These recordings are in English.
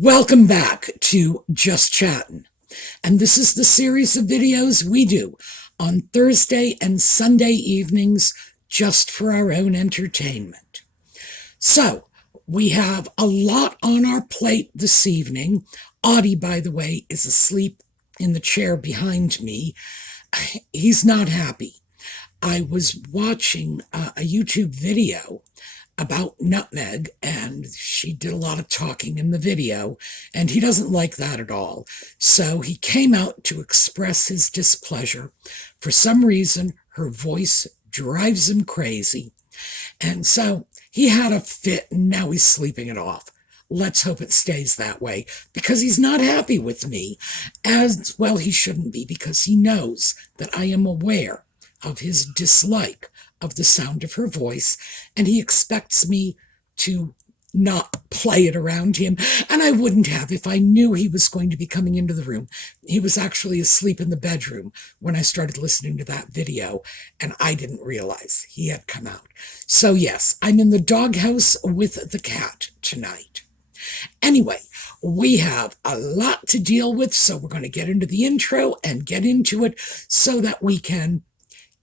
Welcome back to Just Chattin', and this is the series of videos we do on Thursday and Sunday evenings just for our own entertainment. So, we have a lot on our plate this evening. Audie, by the way, is asleep in the chair behind me. He's not happy. I was watching a YouTube video about nutmeg, and she did a lot of talking in the video, and he doesn't like that at all. So he came out to express his displeasure. For some reason, her voice drives him crazy. And so he had a fit, and now he's sleeping it off. Let's hope it stays that way, because he's not happy with me. As well, he shouldn't be, because he knows that I am aware of his dislike of the sound of her voice, and he expects me to not play it around him, and I wouldn't have if I knew he was going to be coming into the room. He was actually asleep in the bedroom when I started listening to that video, and I didn't realize he had come out. So yes, I'm in the doghouse with the cat tonight. Anyway, we have a lot to deal with, so we're going to get into the intro and get into it so that we can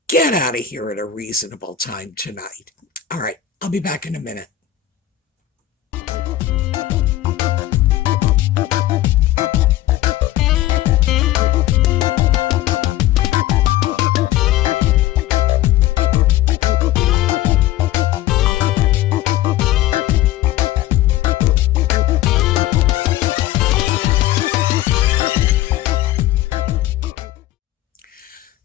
get out of here at a reasonable time tonight. All right, I'll be back in a minute.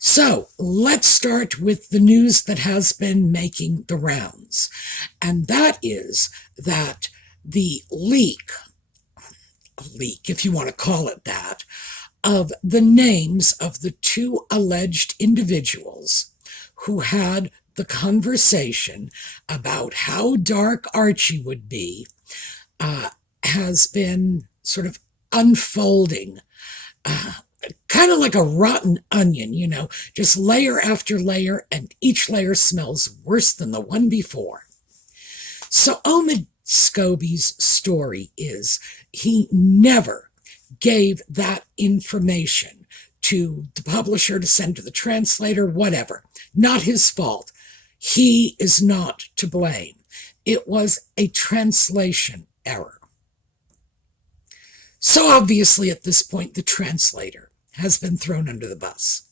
So let's start with the news that has been making the rounds. And that is that the leak, if you want to call it that, of the names of the two alleged individuals who had the conversation about how dark Archie would be has been sort of unfolding. Kind of like a rotten onion, just layer after layer, and each layer smells worse than the one before. So Omid Scobie's story is he never gave that information to the publisher to send to the translator, whatever. Not his fault. He is not to blame. It was a translation error. So obviously at this point, the translator has been thrown under the bus.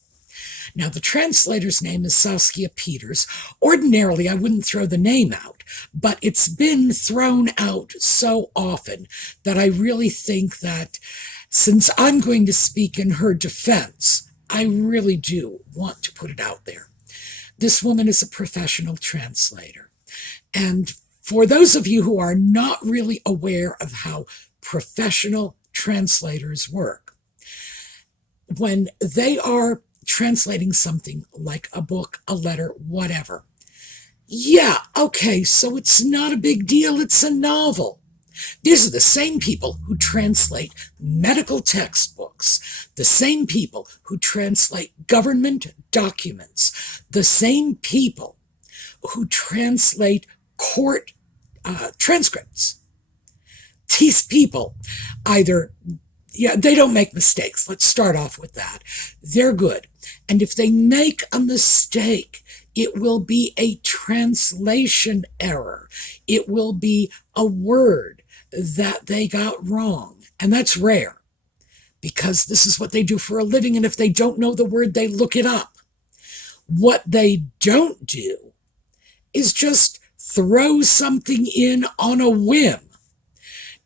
Now, the translator's name is Saskia Peters. Ordinarily, I wouldn't throw the name out, but it's been thrown out so often that I really think that since I'm going to speak in her defense, I really do want to put it out there. This woman is a professional translator. And for those of you who are not really aware of how professional translators work, when they are translating something like a book, a letter, whatever, yeah, okay, so it's not a big deal, it's a novel. These are the same people who translate medical textbooks, the same people who translate government documents, the same people who translate court transcripts. These people they don't make mistakes. Let's start off with that. They're good. And if they make a mistake, it will be a translation error. It will be a word that they got wrong. And that's rare, because this is what they do for a living. And if they don't know the word, they look it up. What they don't do is just throw something in on a whim.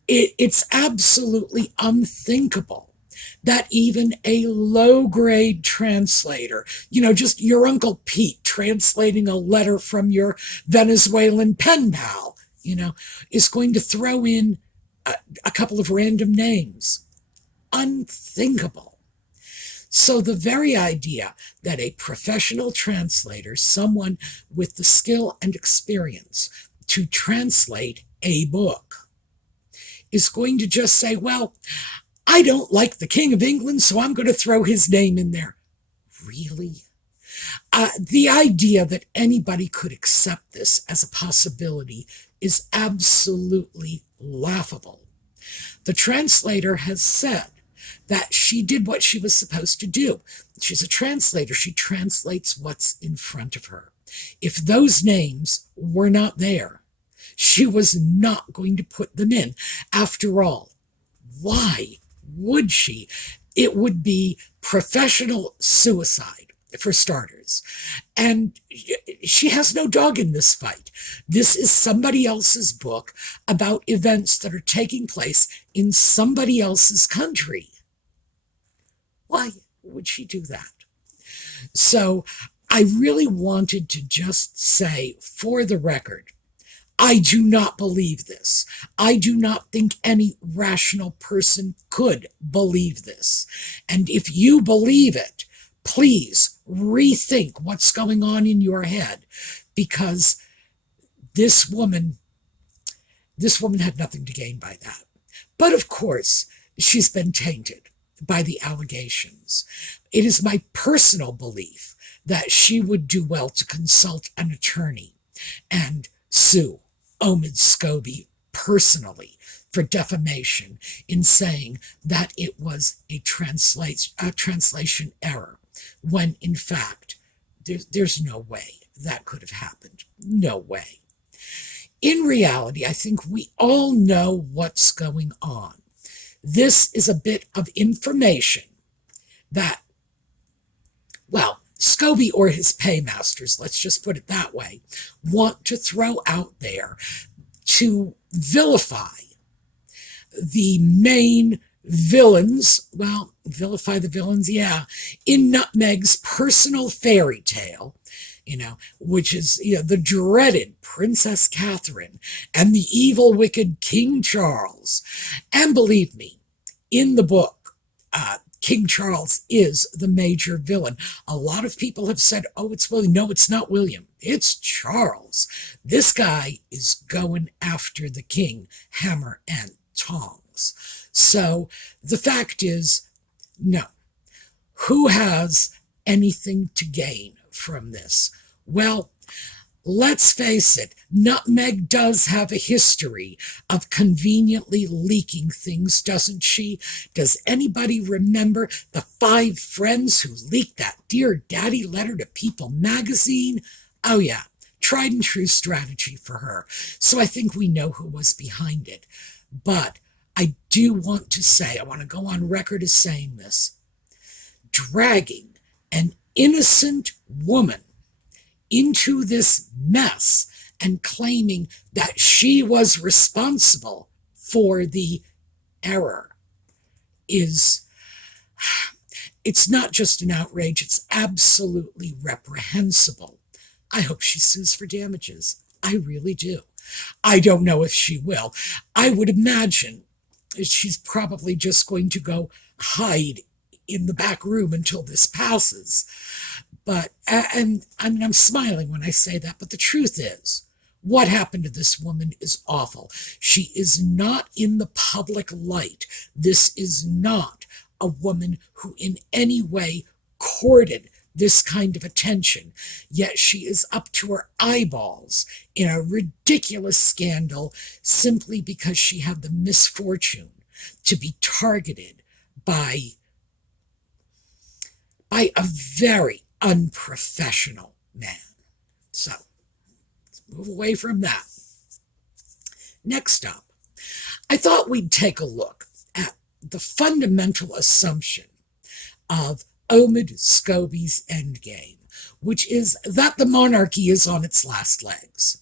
It's absolutely unthinkable that even a low-grade translator, just your Uncle Pete translating a letter from your Venezuelan pen pal, is going to throw in a couple of random names. Unthinkable. So the very idea that a professional translator, someone with the skill and experience to translate a book, is going to just say, well, I don't like the King of England, so I'm going to throw his name in there. Really? The idea that anybody could accept this as a possibility is absolutely laughable. The translator has said that she did what she was supposed to do. She's a translator. She translates what's in front of her. If those names were not there, she was not going to put them in. After all, why would she? It would be professional suicide, for starters. And she has no dog in this fight. This is somebody else's book about events that are taking place in somebody else's country. Why would she do that? So I really wanted to just say, for the record, I do not believe this. I do not think any rational person could believe this. And if you believe it, please rethink what's going on in your head, because this woman had nothing to gain by that. But of course, she's been tainted by the allegations. It is my personal belief that she would do well to consult an attorney and sue Omid Scobie personally for defamation in saying that it was a translation error, when in fact there's no way that could have happened. No way. In reality, I think we all know what's going on. This is a bit of information that, well, Scobie or his paymasters, let's just put it that way, want to throw out there to vilify the main villains, well, vilify the villains, yeah, in Nutmeg's personal fairy tale, which is, the dreaded Princess Catherine and the evil, wicked King Charles. And believe me, in the book, King Charles is the major villain. A lot of people have said, oh, it's William. No, it's not William. It's Charles. This guy is going after the king, hammer and tongs. So the fact is, no. Who has anything to gain from this? Well, let's face it, Nutmeg does have a history of conveniently leaking things, doesn't she? Does anybody remember the 5 friends who leaked that Dear Daddy letter to People magazine? Oh yeah, tried and true strategy for her. So I think we know who was behind it. But I do want to say, I want to go on record as saying this, dragging an innocent woman into this mess and claiming that she was responsible for the error it's not just an outrage, it's absolutely reprehensible. I hope she sues for damages. I really do. I don't know if she will. I would imagine she's probably just going to go hide in the back room until this passes. But, and I mean, I'm smiling when I say that, but the truth is, what happened to this woman is awful. She is not in the public light. This is not a woman who in any way courted this kind of attention, yet she is up to her eyeballs in a ridiculous scandal simply because she had the misfortune to be targeted by a very unprofessional man. So, let's move away from that. Next up, I thought we'd take a look at the fundamental assumption of Omid Scobie's Endgame, which is that the monarchy is on its last legs.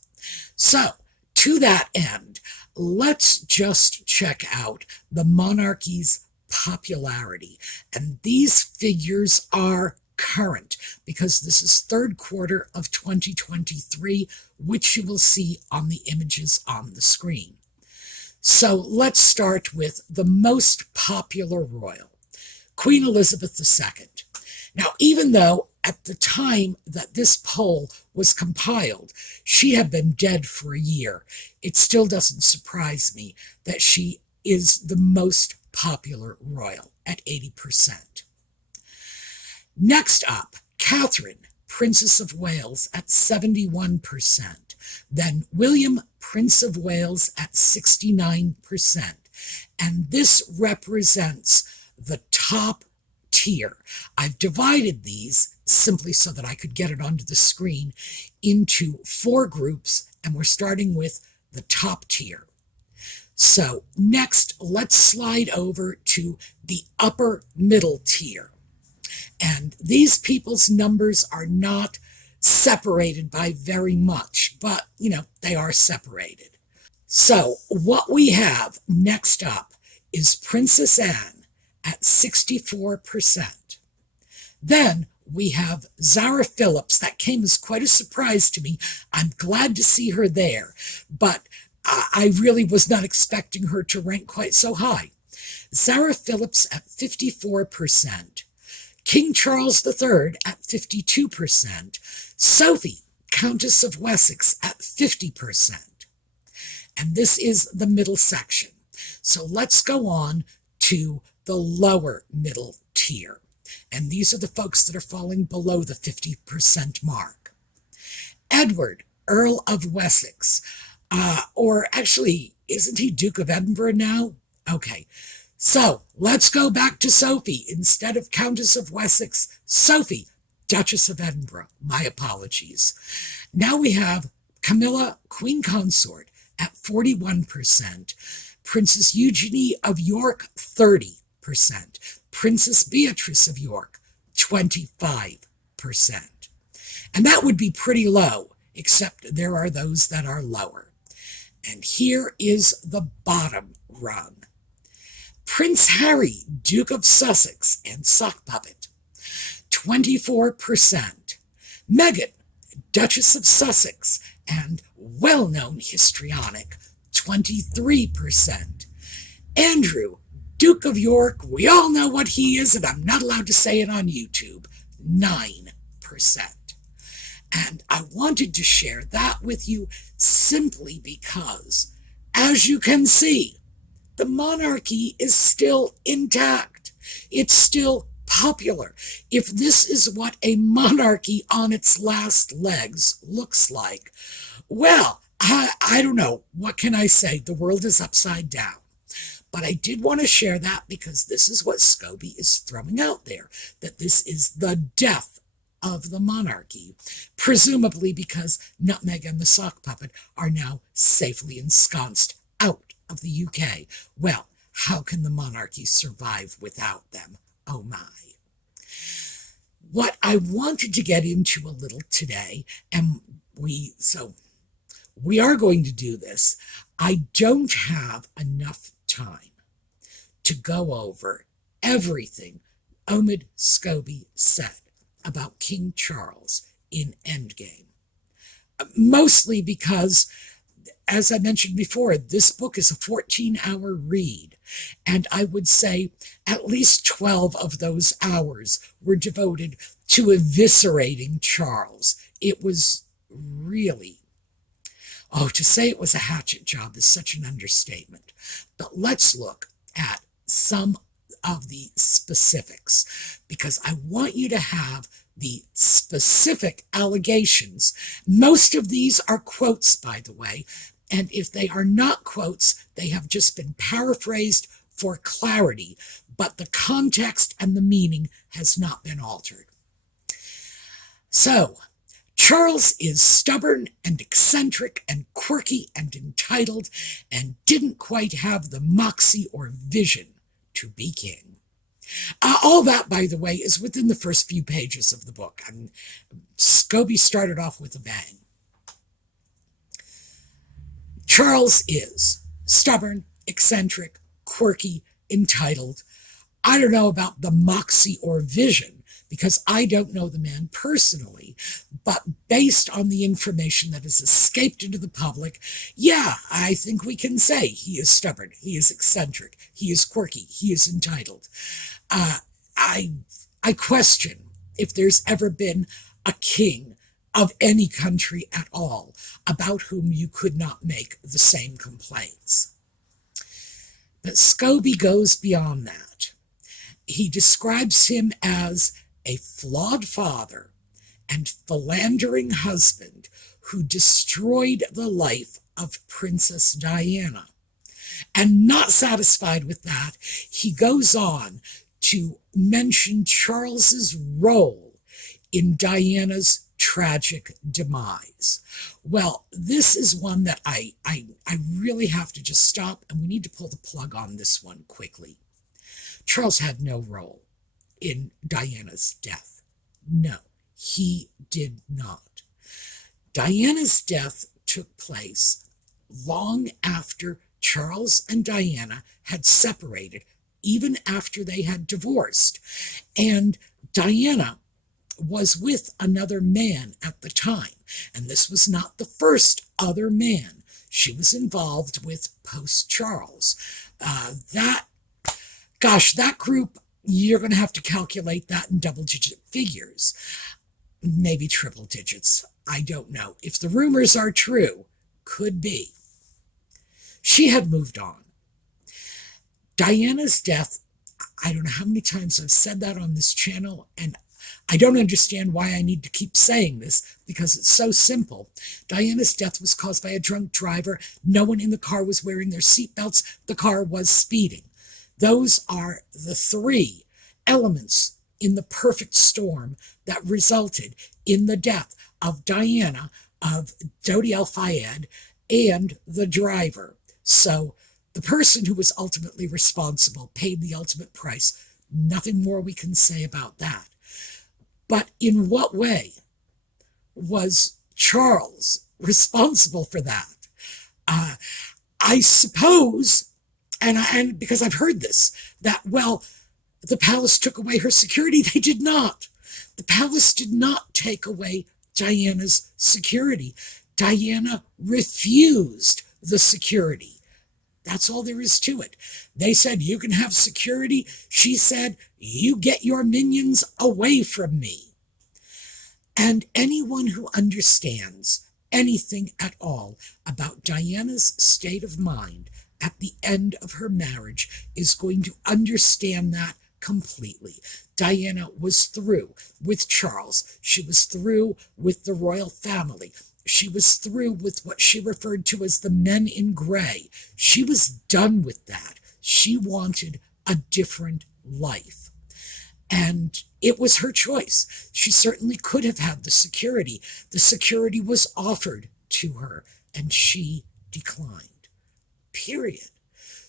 So, to that end, let's just check out the monarchy's popularity. And these figures are current because this is third quarter of 2023, which you will see on the images on the screen. So let's start with the most popular royal, Queen Elizabeth II. Now, even though at the time that this poll was compiled, she had been dead for a year, it still doesn't surprise me that she is the most popular royal at 80%. Next up, Catherine, Princess of Wales at 71%. Then William, Prince of Wales at 69%. And this represents the top tier. I've divided these simply so that I could get it onto the screen into 4 groups, and we're starting with the top tier. So next, let's slide over to the upper middle tier. And these people's numbers are not separated by very much, but, they are separated. So what we have next up is Princess Anne at 64%. Then we have Zara Phillips. That came as quite a surprise to me. I'm glad to see her there, but I really was not expecting her to rank quite so high. Zara Phillips at 54%. King Charles III at 52%. Sophie, Countess of Wessex at 50%. And this is the middle section. So let's go on to the lower middle tier. And these are the folks that are falling below the 50% mark. Edward, Earl of Wessex, or actually, isn't he Duke of Edinburgh now? Okay, so let's go back to Sophie. Instead of Countess of Wessex, Sophie, Duchess of Edinburgh. My apologies. Now we have Camilla, Queen Consort, at 41%. Princess Eugenie of York, 30%. Princess Beatrice of York, 25%. And that would be pretty low, except there are those that are lower. And here is the bottom rung. Prince Harry, Duke of Sussex and Sock Puppet, 24%. Meghan, Duchess of Sussex and well-known histrionic, 23%. Andrew, Duke of York, we all know what he is, and I'm not allowed to say it on YouTube, 9%. And I wanted to share that with you simply because, as you can see, the monarchy is still intact. It's still popular. If this is what a monarchy on its last legs looks like, well, I don't know. What can I say? The world is upside down. But I did want to share that because this is what Steube is throwing out there, that this is the death of the monarchy, presumably because Nutmeg and the Sock Puppet are now safely ensconced out of the UK. Well, how can the monarchy survive without them? Oh my. What I wanted to get into a little today, and we are going to do this. I don't have enough time to go over everything Omid Steube said about King Charles in Endgame. Mostly because, as I mentioned before, this book is a 14-hour read, and I would say at least 12 of those hours were devoted to eviscerating Charles. It was really, to say it was a hatchet job is such an understatement. But let's look at some of the specifics, because I want you to have the specific allegations. Most of these are quotes, by the way, and if they are not quotes, they have just been paraphrased for clarity, but the context and the meaning has not been altered. So, Charles is stubborn and eccentric and quirky and entitled and didn't quite have the moxie or vision to be king. All that, by the way, is within the first few pages of the book. And Steube started off with a bang. Charles is stubborn, eccentric, quirky, entitled. I don't know about the moxie or vision, because I don't know the man personally, but based on the information that has escaped into the public, yeah, I think we can say he is stubborn, he is eccentric, he is quirky, he is entitled. I question if there's ever been a king of any country at all about whom you could not make the same complaints. But Steube goes beyond that. He describes him as a flawed father and philandering husband who destroyed the life of Princess Diana. And not satisfied with that, he goes on to mention Charles's role in Diana's tragic demise. Well, this is one that I really have to just stop, and we need to pull the plug on this one quickly. Charles had no role in Diana's death. No, he did not. Diana's death took place long after Charles and Diana had separated, even after they had divorced. And Diana was with another man at the time, and this was not the first other man she was involved with post-Charles. That group, you're going to have to calculate that in double-digit figures, maybe triple digits. I don't know. If the rumors are true, could be. She had moved on. Diana's death, I don't know how many times I've said that on this channel, and I don't understand why I need to keep saying this, because it's so simple. Diana's death was caused by a drunk driver. No one in the car was wearing their seatbelts. The car was speeding. Those are the three elements in the perfect storm that resulted in the death of Diana, of Dodi El-Fayed, and the driver. So the person who was ultimately responsible paid the ultimate price. Nothing more we can say about that. But in what way was Charles responsible for that? I suppose, and because I've heard this, that, well, the palace took away her security. They did not. The palace did not take away Diana's security. Diana refused the security. That's all there is to it. They said, you can have security. She said, you get your minions away from me. And anyone who understands anything at all about Diana's state of mind at the end of her marriage is going to understand that completely. Diana was through with Charles. She was through with the royal family. She was through with what she referred to as the men in gray. She was done with that. She wanted a different life. And it was her choice. She certainly could have had the security. The security was offered to her, and she declined. Period.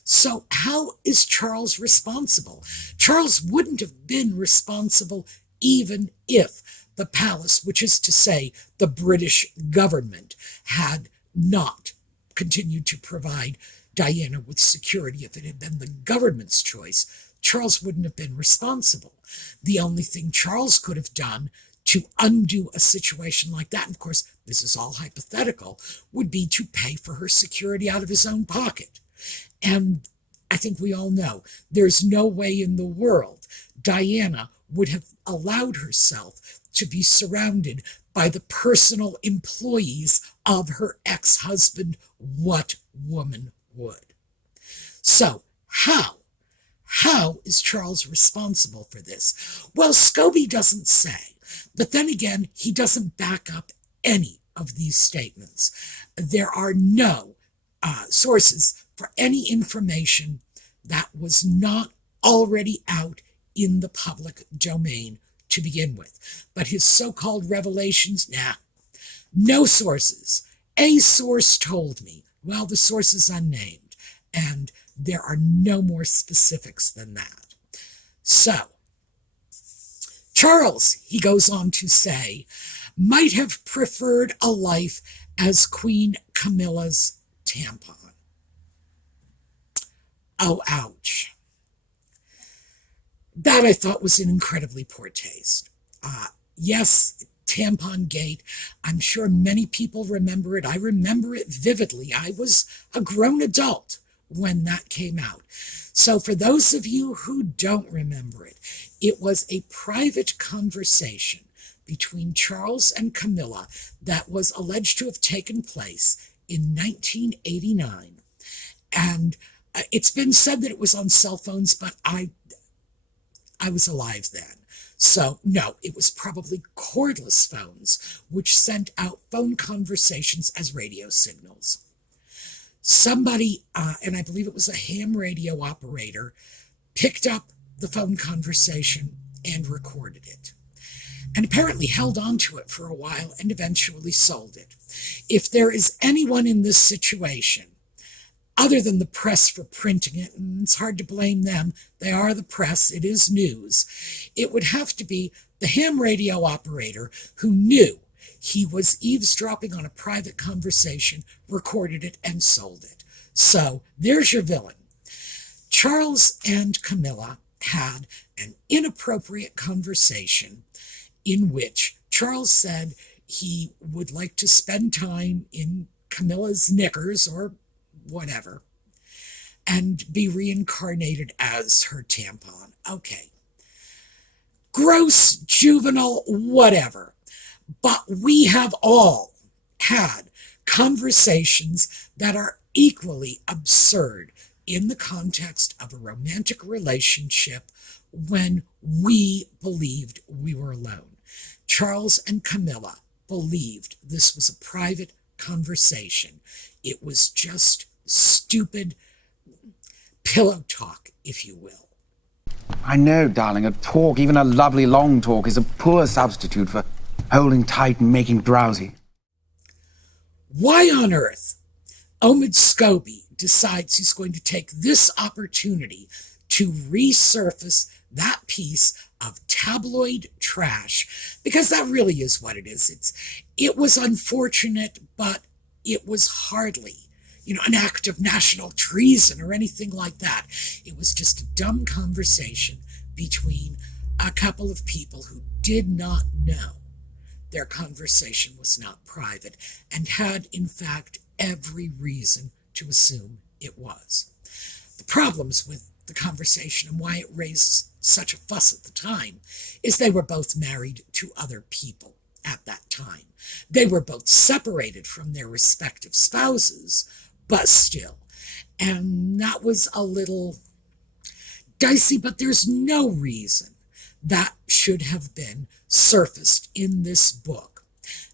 So how is Charles responsible? Charles wouldn't have been responsible even if the palace, which is to say the British government, had not continued to provide Diana with security. If it had been the government's choice, Charles wouldn't have been responsible. The only thing Charles could have done to undo a situation like that, and of course this is all hypothetical, would be to pay for her security out of his own pocket. And I think we all know there's no way in the world Diana would have allowed herself to be surrounded by the personal employees of her ex-husband. What woman would? So how is Charles responsible for this? Well, Steube doesn't say, but then again, he doesn't back up any of these statements. There are no sources for any information that was not already out in the public domain to begin with. But his so-called revelations, no sources. A source told me. Well, the source is unnamed, and there are no more specifics than that. So, Charles, he goes on to say, might have preferred a life as Queen Camilla's tampon. Oh, ouch. That I thought was in incredibly poor taste. Yes, Tampon Gate. I'm sure many people remember it. I remember it vividly. I was a grown adult when that came out. So for those of you who don't remember it, it was a private conversation between Charles and Camilla that was alleged to have taken place in 1989. And it's been said that it was on cell phones, but I was alive then. So, no, it was probably cordless phones, which sent out phone conversations as radio signals. somebody, and I believe it was a ham radio operator, picked up the phone conversation and recorded it, and apparently held on to it for a while and eventually sold it. If there is anyone in this situation, other than the press for printing it, and it's hard to blame them, they are the press, it is news, it would have to be the ham radio operator who knew he was eavesdropping on a private conversation, recorded it, and sold it. So there's your villain. Charles and Camilla had an inappropriate conversation in which Charles said he would like to spend time in Camilla's knickers or whatever and be reincarnated as her tampon. Okay. Gross, juvenile, whatever. But we have all had conversations that are equally absurd in the context of a romantic relationship when we believed we were alone. Charles and Camilla believed this was a private conversation. It was just stupid pillow talk, if you will. I know, darling, a talk, even a lovely long talk, is a poor substitute for holding tight and making drowsy. Why on earth Omid Scobie decides he's going to take this opportunity to resurface that piece of tabloid trash, because that really is what it is. It was unfortunate, but it was hardly, an act of national treason or anything like that. It was just a dumb conversation between a couple of people who did not know their conversation was not private and had, in fact, every reason to assume it was. The problems with the conversation and why it raised such a fuss at the time is they were both married to other people at that time. They were both separated from their respective spouses, but still. And that was a little dicey, but there's no reason that should have been surfaced in this book.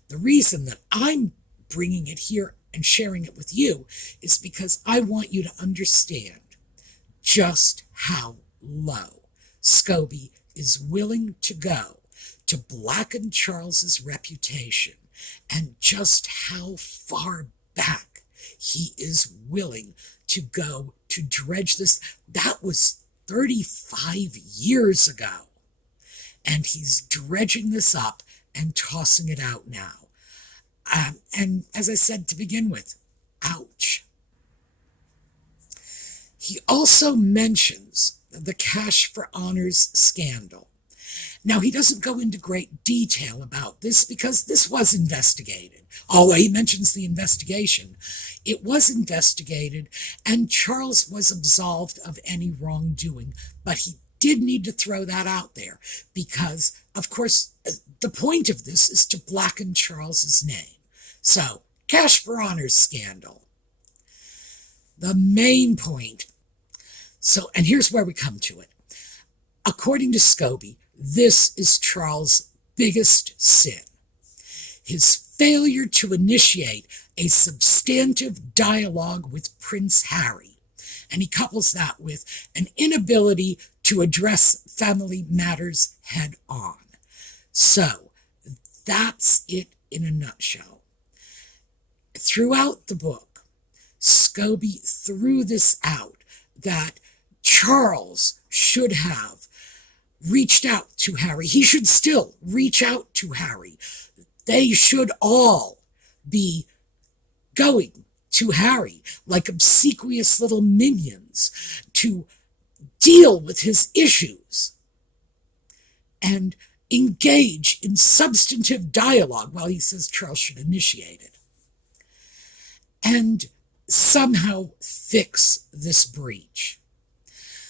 The reason that I'm bringing it here and sharing it with you is because I want you to understand just how low Scobie is willing to go to blacken Charles's reputation, and just how far back he is willing to go to dredge this. That was 35 years ago. And he's dredging this up and tossing it out now. And as I said to begin with, ouch. He also mentions the Cash for Honors scandal. Now, he doesn't go into great detail about this because this was investigated. Although he mentions the investigation, it was investigated, and Charles was absolved of any wrongdoing, but he did need to throw that out there because, of course, the point of this is to blacken Charles's name. So, Cash for Honors scandal. The main point. So, and here's where we come to it. According to Scobie, this is Charles' biggest sin. His failure to initiate a substantive dialogue with Prince Harry. And he couples that with an inability to address family matters head on. So, that's it in a nutshell. Throughout the book, Scobie threw this out that Charles should have reached out to Harry. He should still reach out to Harry. They should all be going to Harry like obsequious little minions to deal with his issues and engage in substantive dialogue while he says Charles should initiate it. And somehow fix this breach.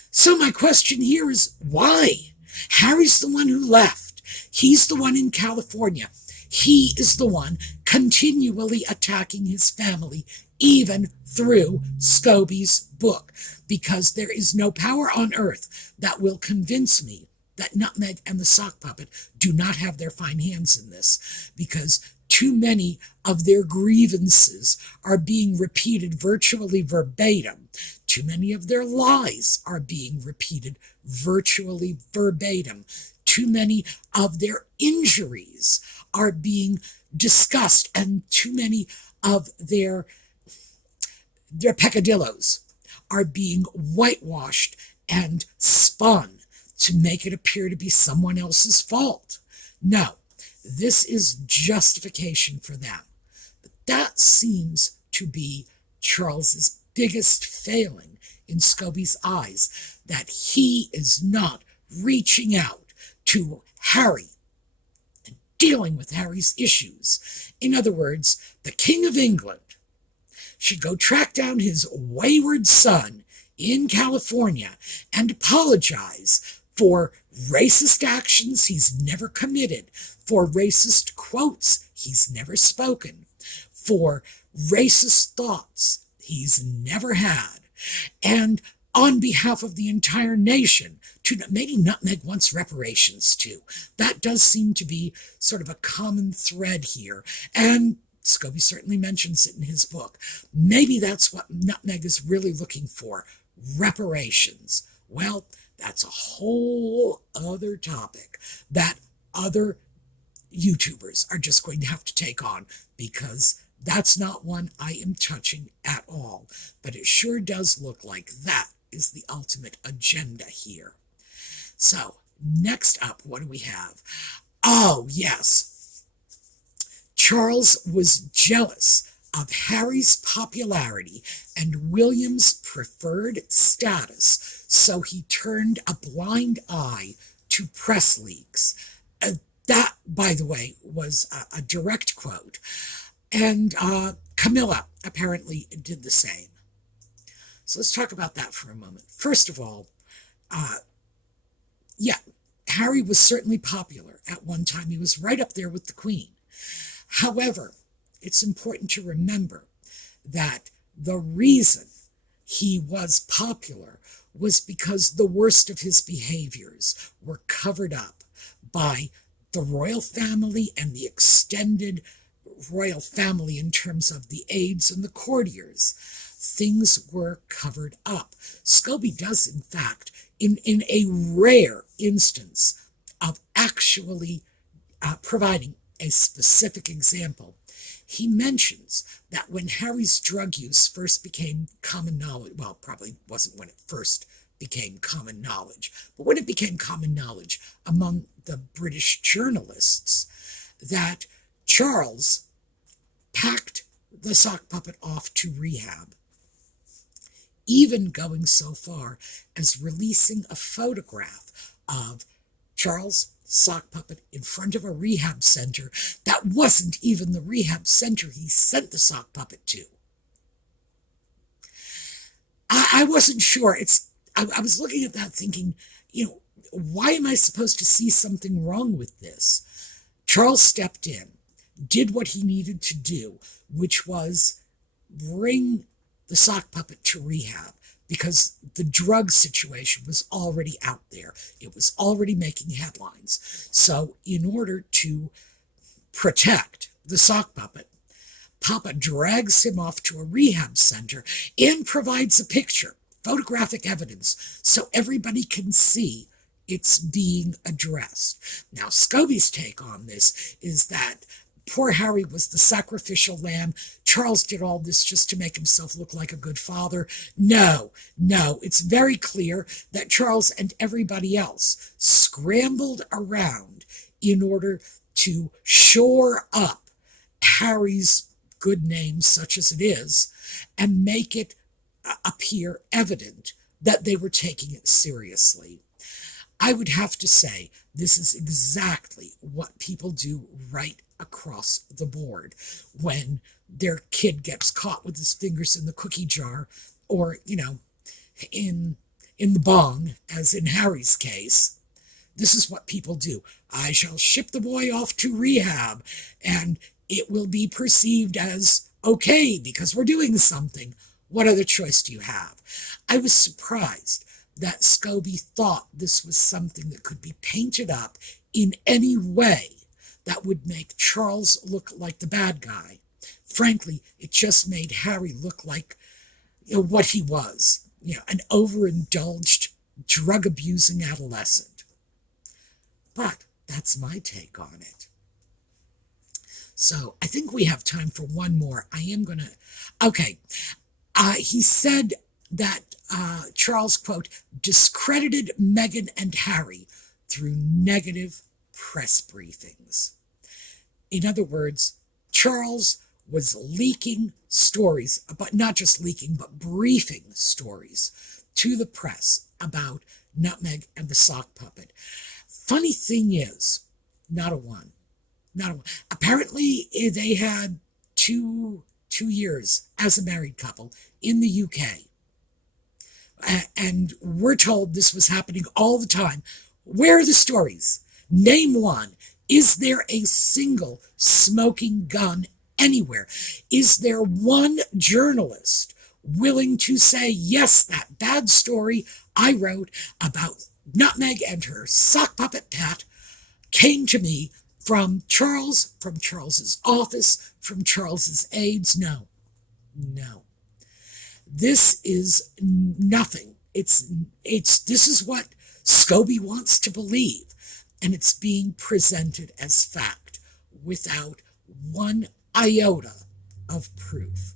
So my question here is why? Harry's the one who left. He's the one in California. He is the one continually attacking his family, even through Scobie's book, because there is no power on earth that will convince me that Nutmeg and the Sock Puppet do not have their fine hands in this, because too many of their grievances are being repeated virtually verbatim. Too many of their lies are being repeated virtually verbatim. Too many of their injuries are being discussed, and too many of their peccadillos are being whitewashed and spun to make it appear to be someone else's fault. No, this is justification for them. But that seems to be Charles's biggest failing in Scobie's eyes, that he is not reaching out to Harry and dealing with Harry's issues. In other words, the King of England should go track down his wayward son in California and apologize for racist actions he's never committed, for racist quotes he's never spoken, for racist thoughts he's never had, and on behalf of the entire nation, to maybe Nutmeg wants reparations too. That does seem to be sort of a common thread here, and Scobie certainly mentions it in his book. Maybe that's what Nutmeg is really looking for, reparations. Well, that's a whole other topic that other YouTubers are just going to have to take on, because that's not one I am touching at all. But it sure does look like that is the ultimate agenda here. So, next up, what do we have? Oh, yes. Charles was jealous of Harry's popularity and William's preferred status, so he turned a blind eye to press leaks. That, by the way, was a direct quote. And Camilla apparently did the same. So let's talk about that for a moment. First of all, Harry was certainly popular at one time. He was right up there with the Queen. However, it's important to remember that the reason he was popular was because the worst of his behaviors were covered up by the royal family and the extended royal family in terms of the aides and the courtiers. Things were covered up. Scobie does, in fact, in a rare instance of actually providing a specific example, he mentions that when Harry's drug use first became common knowledge, well, probably wasn't when it first became common knowledge, but when it became common knowledge among the British journalists, that Charles packed the sock puppet off to rehab, even going so far as releasing a photograph of Charles' sock puppet in front of a rehab center that wasn't even the rehab center he sent the sock puppet to. I wasn't sure. I was looking at that thinking, why am I supposed to see something wrong with this? Charles stepped in, did what he needed to do, which was bring the sock puppet to rehab, because the drug situation was already out there. It was already making headlines. So in order to protect the sock puppet, Papa drags him off to a rehab center and provides a picture, photographic evidence, so everybody can see it's being addressed. Now, Scobie's take on this is that poor Harry was the sacrificial lamb. Charles did all this just to make himself look like a good father. No, it's very clear that Charles and everybody else scrambled around in order to shore up Harry's good name, such as it is, and make it appear evident that they were taking it seriously. I would have to say this is exactly what people do right across the board when their kid gets caught with his fingers in the cookie jar, or, in the bong, as in Harry's case. This is what people do. I shall ship the boy off to rehab, and it will be perceived as okay because we're doing something. What other choice do you have? I was surprised that Scobie thought this was something that could be painted up in any way that would make Charles look like the bad guy. Frankly, it just made Harry look like what he was, an overindulged, drug-abusing adolescent. But that's my take on it. So I think we have time for one more. I am going to... Okay. He said that Charles, quote, discredited Meghan and Harry through negative press briefings. In other words, Charles was leaking stories, but not just leaking, but briefing stories to the press about Nutmeg and the sock puppet. Funny thing is, not a one. Apparently, they had two years as a married couple in the UK. And we're told this was happening all the time. Where are the stories? Name one. Is there a single smoking gun anywhere? Is there one journalist willing to say, yes, that bad story I wrote about Nutmeg and her sock puppet Pat came to me from Charles, from Charles's office, from Charles's aides? No. This is nothing. This is what Steube wants to believe, and it's being presented as fact without one iota of proof.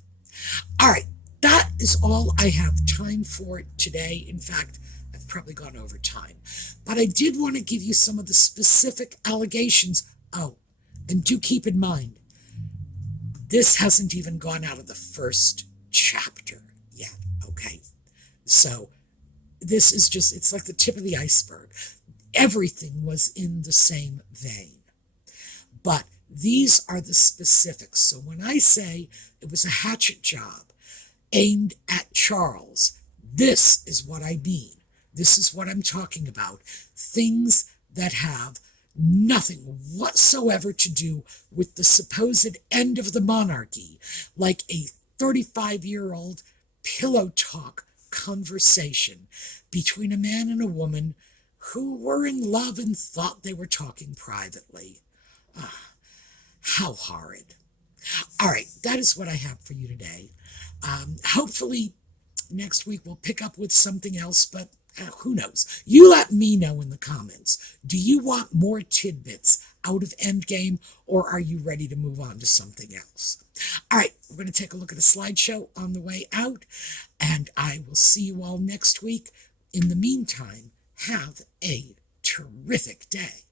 All right, that is all I have time for today. In fact, I've probably gone over time, but I did want to give you some of the specific allegations. Oh, and do keep in mind, this hasn't even gone out of the first chapter yet, okay? So this is just, it's like the tip of the iceberg. Everything was in the same vein. But these are the specifics. So when I say it was a hatchet job aimed at Charles, this is what I mean. This is what I'm talking about. Things that have nothing whatsoever to do with the supposed end of the monarchy, like a 35-year-old pillow talk conversation between a man and a woman who were in love and thought they were talking privately. How horrid. All right, that is what I have for you today. Hopefully next week we'll pick up with something else, but who knows? You let me know in the comments. Do you want more tidbits out of Endgame, or are you ready to move on to something else? All right, we're going to take a look at a slideshow on the way out, and I will see you all next week. In the meantime, have a terrific day.